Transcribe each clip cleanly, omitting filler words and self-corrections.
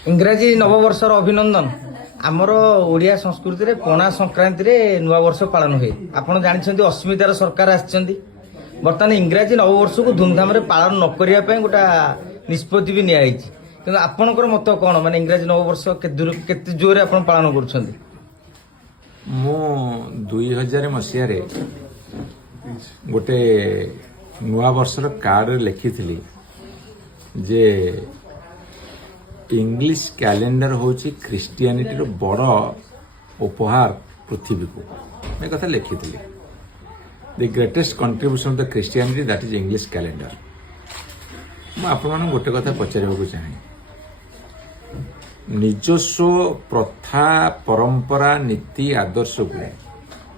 इंग्राजी नववर्षर अभिनंदन आमर ओडिया संस्कृति रे पणा संक्रांति रे नुआ वर्ष पालन हुए। आपण जानछन्ती अस्मितार सरकार आछन्ती बर्तमान इंग्राजी नववर्ष को धूमधाम रे पालन न करिया पय गोटा निष्पत्ति भी निया आइछि किंतु आपणकर मत कोन माने इंग्राजी नववर्ष केते जोरे आपण पालन करूछन्ती? मु 2000 मसिया रे गोटे नुआ वर्षर कार्ड लिखिथिली जे इंग्लिश कैलेंडर होची क्रिस्टियानिटी रो बड़ उपहार पृथ्वी को मैं कथा लिखी थी the greatest contribution of the Christianity that is English calendar. मैं आपण गोटे कथा पचार चाहे निजस्व प्रथा परंपरा नीति आदर्श को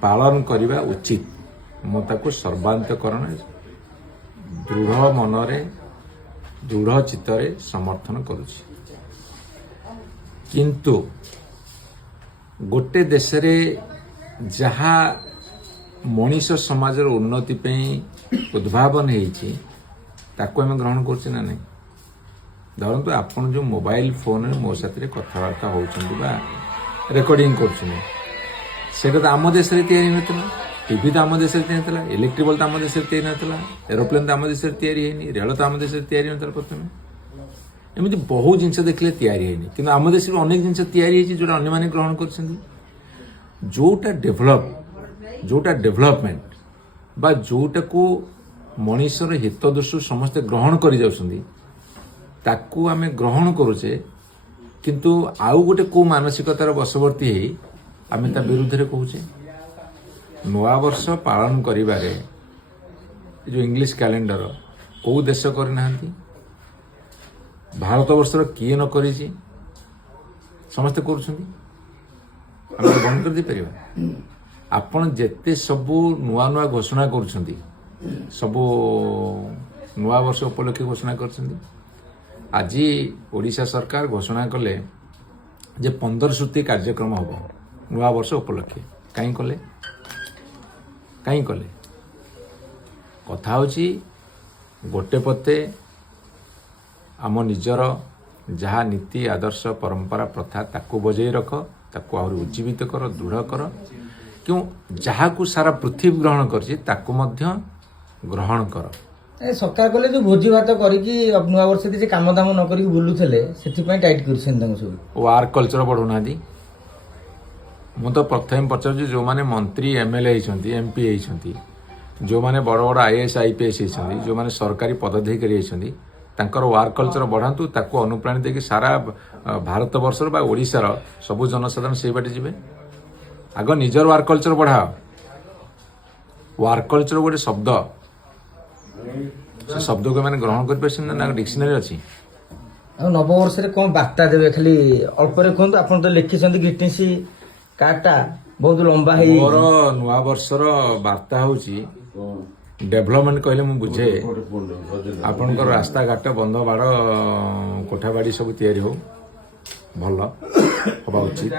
पालन करने उचित मुझे सर्वांतकरण दृढ़ मनरे दृढ़ चित्तरे समर्थन करुछि। किंतु गोटे देश रे जहा मनीष समाज उन्नति पे उद्भावन होती आम ग्रहण कर नहीं। धरतु आपन जो मोबाइल फोन मो साथ कथबार्ता होती रेकर्डिंग कर आम देश में तैयारी नाला टीवी तो आम देश में तैयारी नाला इलेक्ट्रिक बल्ब तो आम देश में तैयारी नाला एरोप्लेन तो आम देश में तैयारी है रेल तो आम देश में तैयारी नाला प्रथम एमती बहुत जिनस देखले तैयारी है कि आम देश में अनेक जिन तैयारी जो अन्य ग्रहण कर जोटा डेभलपमेंट बा जोटा को मनीषर हित दृष्टि समस्ते ग्रहण कर ताकू आम ग्रहण करुचे किंतु आउ गोटे को मानसिकतार वशवर्ती आम ता विरुद्ध रे कहूचे। नुआ वर्ष पालन करिबारे जो इंग्लिश कैलेंडर को देश करना भारत वर्षर किए न करी समस्ते करुछंती बंद कर दी परिबा। आपण जेते सबु नुआ नुआ घोषणा करुछंती सबु नुआ वर्ष उपलक्षे घोषणा करछंती। आज ओडिशा सरकार घोषणा कले जे 15 सूत्री कार्यक्रम हबो नुआ वर्ष उपलक्षे काई कले कथा होची गोटे पते आम निजर जहा नीति आदर्श परंपरा प्रथा ताकू बजाई रख ताकू आहरी उज्जीवित कर दृढ़ कर क्यों जहा को सारा पृथ्वी ग्रहण कर ग्रहण कर। सरकार कले जो भोजी भात करिकी नुआ वर्ष जे काम दाम न करिकी बुलुथले सेति पय टाइट करछन तंग सब वार कल्चर बढ़ुना दी। मु तो प्रथम पचार जो माने मंत्री एमएलए होइछंती एमपी होइछंती जो माने बड़ बड़ आईएएस आईपीएस होइछंती जो माने सरकारी पदाधिकारी होइछंती तांकर वार कल्चर बढ़ातु ताकू अनुप्राणित देखि सारा भारत वर्षर बा ओडिशार सबु जनसाधारण से बाटे जिबे। आग निजर वार कल्चर बढ़ाओ। वार कल्चर गोटे शब्द से शब्द को मैंने ग्रहण कर परछन ना डिक्शनरी अछि। नववर्ष रे कोन बार्ता देबे खाली अल्प रे कोन आपन तो लिखिसंती ग्रीटिंग्स कार्डटा बहुत लंबा है। मोर नुआ वर्षर वार्ता होची डेभलपमेंट कहले मु बुझे आपनकर रास्ता घाट बंध बाड़ कोठाबाड़ी सब तैयारी हो भल हवा उचित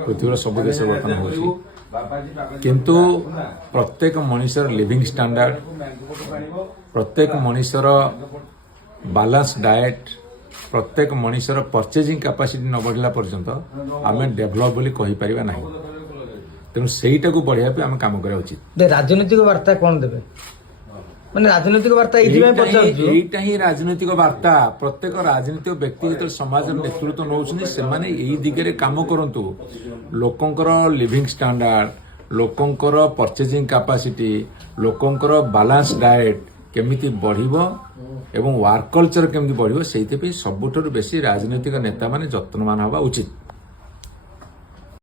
पृथ्वीर सब देश बर्तमान होची किंतु प्रत्येक मनुष्यर लिविंग स्टैंडर्ड प्रत्येक मनुष्यर बैलेंस डाएट प्रत्येक मनुष्यर परचेजिंग कैपेसिटी न बढ़ला पर्यंत आम डेभलप बोली कहि परिबा नाही। तेणु सेटा को बढ़िया पे आम काम करा उचित। राजनीतिक वार्ता कौन देबे माने राजनीतिक वार्ता एटा ही राजनीतिक वार्ता प्रत्येक राजनीतिक व्यक्ति जो समाज नेतृत्व नौछनी से माने एई दिगरे काम करंतु लोकंकर लिविंग स्टैंडर्ड लोकंकर परचेजिंग कैपेसिटी लोकंकर बैलेंस डाएट केमिति बढ़िबो एवं वार्क कल्चर केमिति बढ़िबो सेइते पे सबुठर बेसी राजनीतिक नेता माने जत्नवान हवा उचित।